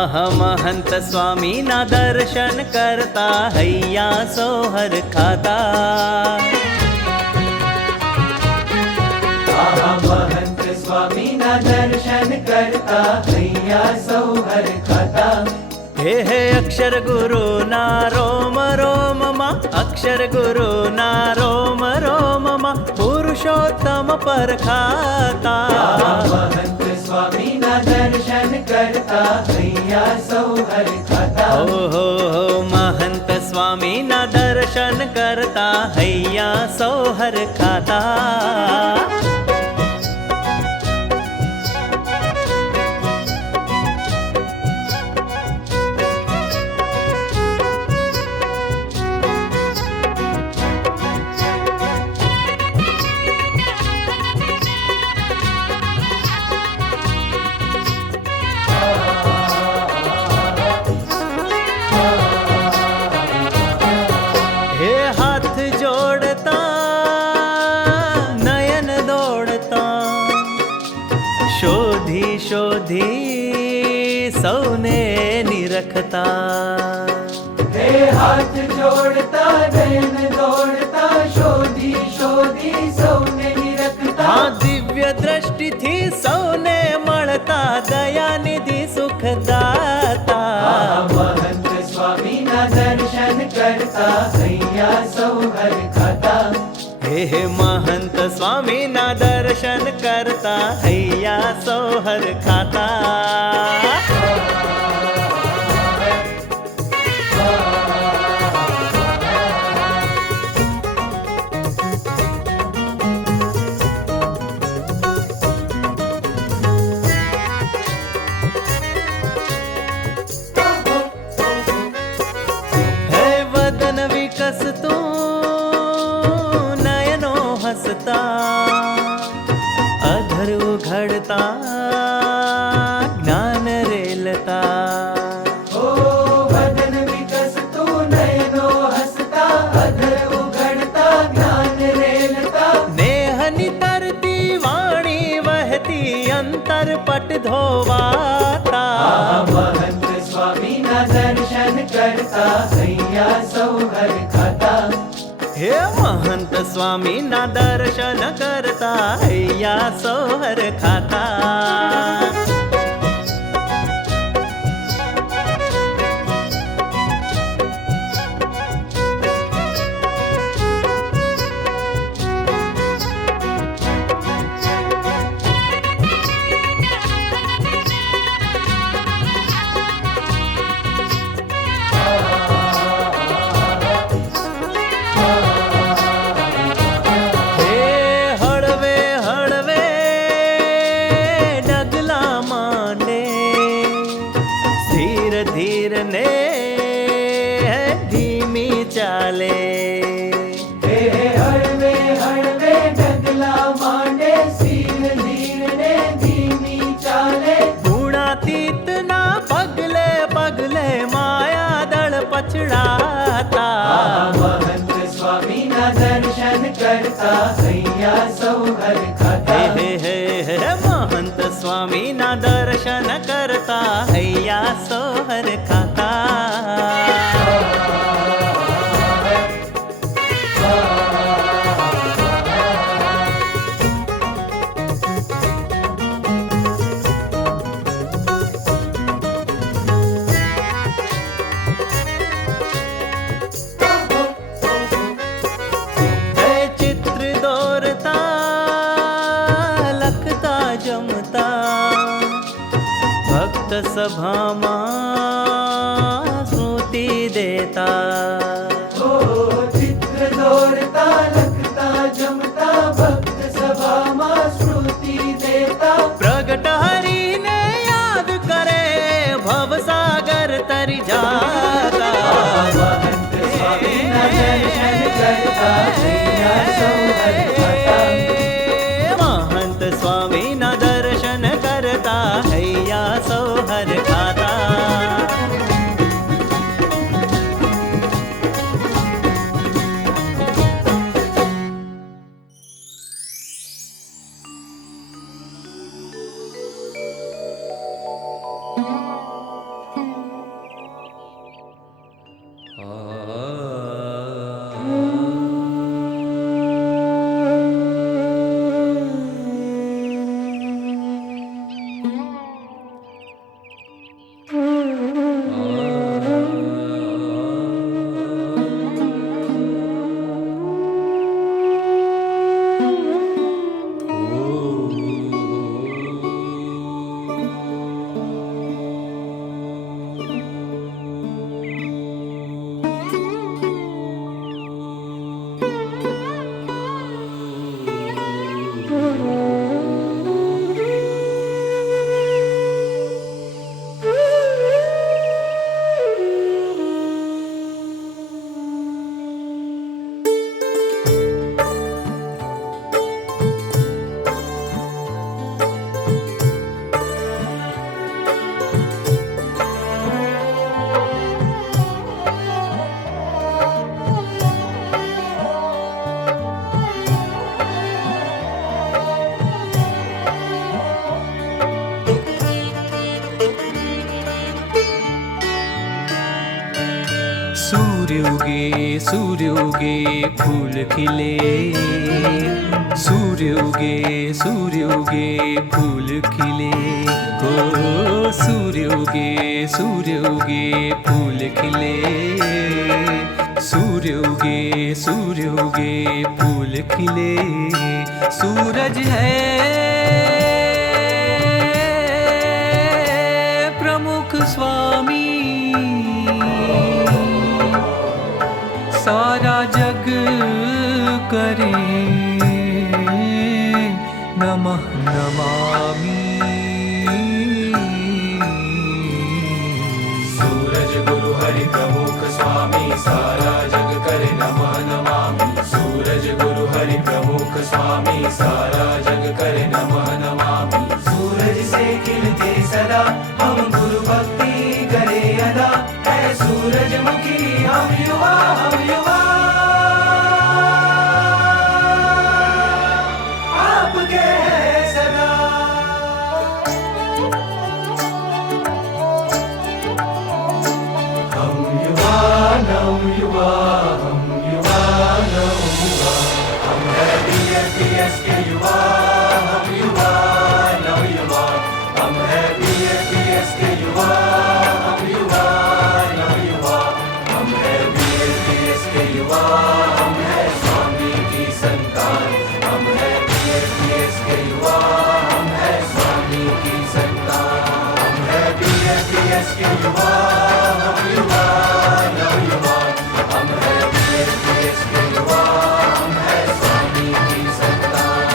આહા મહંત સ્વામીના દર્શન કરતા હૈયા સોહર ખાતા. આહા મહંત સ્વામીના દર્શન કરતા હૈયા સોહર ખાતા. હે અક્ષર ગુરુના રોમ રોમમાં, અક્ષર ગુરુના રોમ રોમમાં પુરુષોત્તમ પરખાતા. મહંત સ્વામીના દર્શન કરતા હૈયા સોહર ખાતા. ઓહો મહંત સ્વામીના દર્શન કરતા હૈયા સોહર ખાતા. શોધી સૌને નિરખતા. હે હાથ જોડતા નયન દોડતા શોધી શોધી સૌને નિરખતા. હા દિવ્ય દ્રષ્ટિથી સૌને મળતા દયાનિધિ સુખદાતા. મહંત સ્વામીના દર્શન કરતા હૈયા સોહર ખાતા. હે મહંત સ્વામીના દર્શન કરતા હૈયા સોહર ખાતા. હે વદન વિકસતું અધર ઉઘડતા જ્ઞાન રેલતા. ઓ વદન વિકસતું નયનો હસતા અધર ઉઘડતા જ્ઞાન રેલતા. નેહની તરતી વાણી વહેતી અંતર પટ ધોવાતા. મહંત સ્વામીના દર્શન કરતા હૈયા સોહર ખાતા. હે મહંત સ્વામીના દર્શન કરતા હૈયા સોહર ખાતા. ધીર ને ધીમી ચાલે. હે હળવે હળવે ડગલા માંડે ધીર ધીર ને ધીમી ચાલે. ગુણાતીતના પગલે પગલે માયા દળ પછડાતા. મહંત સ્વામીના દર્શન કરતા હૈયા સોહર ખાતા. હે મહંત સ્વામીના દર્શન કરતા હૈયા સોહર ખાતા. ચિત્ર દોરતા લખતા જમતા ભક્ત સભામાં સ્મૃતિ દેતા. ચિત્ર દોરતા લખતા જમતા ભક્ત સભામાં સ્મૃતિ દેતા. પ્રગટ હરીને યાદ કરે ભવસાગર તરી જાતા. મહંત સ્વામીના દર્શન કરતા હૈયા સોહર ખાતા. મહંત સ્વામીના દર્શન કરતા હૈયા સોહર ખાતા. सूर्य उगे फूल खिले, सूर्य उगे फूल खिले, ओ सूर्य उगे फूल खिले, सूर्य उगे फूल खिले। सूरज है प्रमुख स्वामी, सारा जग करे नमः नमामि। सूरज गुरु हरि प्रमुख स्वामी, सारा जग करे नमः नमामि। सूरज गुरु हरि प्रमुख स्वामी, सारा जग करे नमः नमामि। सूरज से खिलते सदा हम गुरु भक्ति करे अदा, है सूरजमुखी हम युवा आपके हैं सदा। हम युवा नव युवा, हम युवा नव युवा, हम है BFBS के युवा, हम युवा नव युवा, हम है BFBS के युवा, हम युवा नव युवा, हम है BFBS के युवा, हम है स्वामी की संतान, हम है BFBS के युवा, हम है स्वामी की संतान, हम है BFBS के युवा, हम युवा नव युवा, हम है BFBS के युवा, हम है स्वामी की संतान।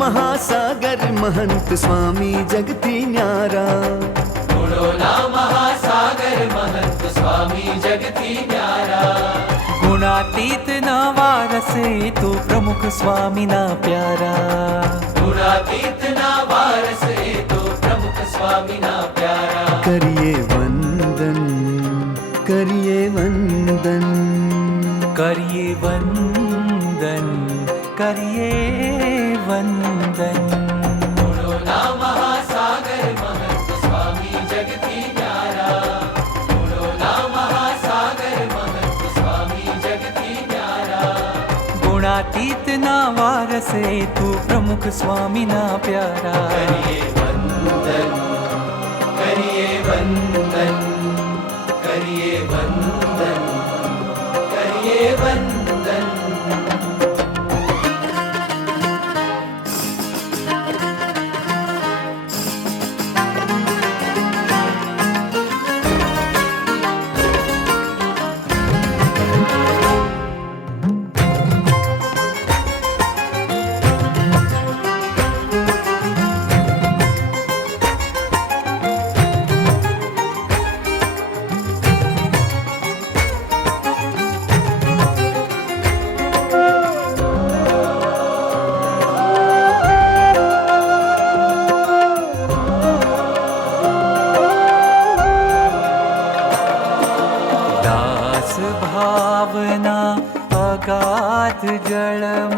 महासागर महंत स्वामी जगती न्यारा, गुणो ना महासागर महंत स्वामी जगती न्यारा, गुणातीत ना वारस तो प्रमुख स्वामी ना प्यारा, गुणातीत ना वारस तो प्रमुख स्वामी ना प्यारा। करिए वंदन करिए वंदन करिए वंदन करिए वंदन। गुणो ना महासागर महंत स्वामी जगती न्यारा, गुणो ना महासागर महंत स्वामी जगती न्यारा, गुणातीत ना वारस तू प्रमुख स्वामी ना प्यारा। करिए वंदन करिए वंदन करिए वंदन करिए वंदन। અગાધ જળમાં,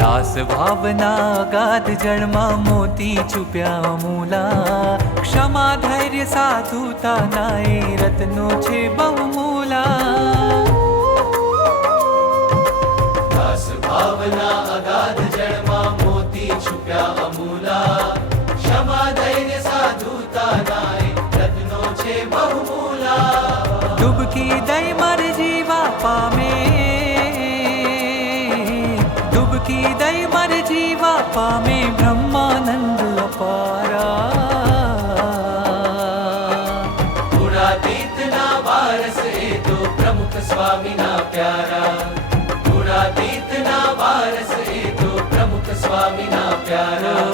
દાસ ભાવના અગાધ જળમાં મોતી છુપ્યા અમૂલા. ક્ષમા ધૈર્ય સાધુતાના એ રત્નો છે બહુમૂલા. દાસ ભાવના અગાધ જળમાં મોતી છુપ્યા અમૂલા. ક્ષમા ધૈર્ય સાધુતાના એ રત્નો છે બહુમૂલા. ડૂબકી દઈ મર જીવા પામે, ડૂબકી દઈ મર જીવા પામે બ્રહ્માનંદ અપારા. ગુણાતીતના વારસ એ તો પ્રમુખ સ્વામીના પ્યારા. ગુણાતીતના વારસ એ તો પ્રમુખ સ્વામીના પ્યારા.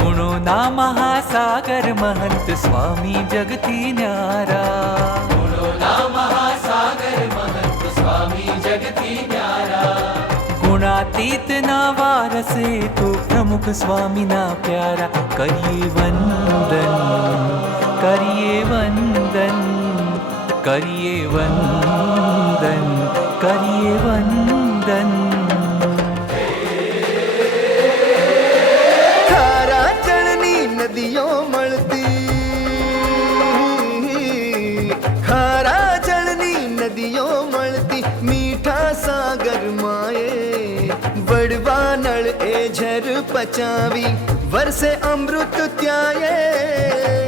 ગુણોના મહાસાગર મહંત સ્વામી જગતી ન્યારા. ગુણોના મહાસાગર મહંત સ્વામી જગતી ન્યારા. ગુણાતીતના વારસે તો પ્રમુખ સ્વામીના પ્યારા. કરીએ વંદન, કરીએ વંદન, કરીએ વંદન, કરીએ વંદન. ખારા જળની નદીઓ મળતી, ખારા જળની નદીઓ મળતી મીઠા સાગર માએ. વડવા નળ એ ઝર પચાવી વરસે અમૃત ત્યાંએ.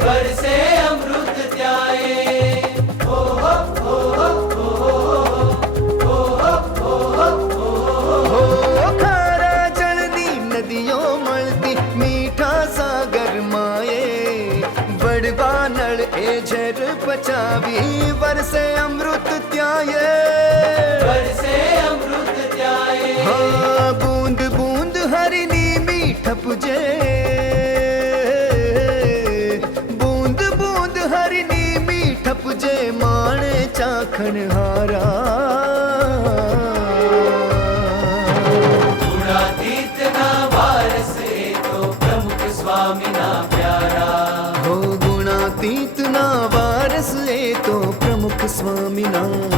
વરસે અમૃત ત્યાંએ. હો ખારા જળની નદીઓ મળતી મીઠા સાગર માએ. વડવા નળ એ ઝર પચાવી વરસે અમૃત ત્યાંએ. વરસે અમૃત ત્યાંએ. હા બૂંદ બૂંદ હરિની મીઠપ જે, બૂંદ બૂંદ હરિની મીઠપ જે માણે ચાખણ હારા. ગુણાતીતના વારસ એ તો પ્રમુખ સ્વામીના પ્યારા. હો ગુણાતીતના વારસ એ તો પ્રમુખ સ્વામીના